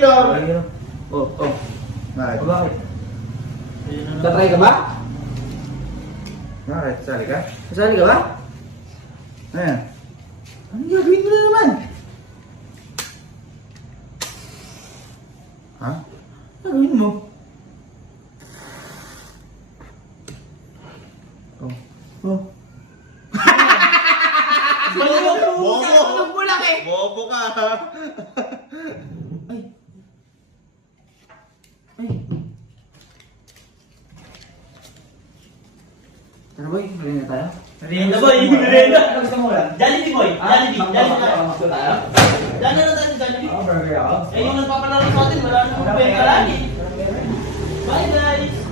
Junior. Oh, oh. Bakit? Bakit? Tatry ka ba? Bakit? Sali ka? Kasali ka ba? Ayan. Ano gagawin mo na naman? Ha? Gagawin mo? Oh. Oh. Bobo! Tulog mo lang eh! Bobo ka! Ay. Ay. Tara boy, balik na tayo. Merienda boy, merienda. Ano gusto mo ulan? Jollibee boy, Jollibee, Jollibee tayo. Gusto tayo? Jollibee na tayo, Jollibee. Ako, burger ako. Eh, yung nagpapalaro sa atin, wala nang benta lagi. Bye guys!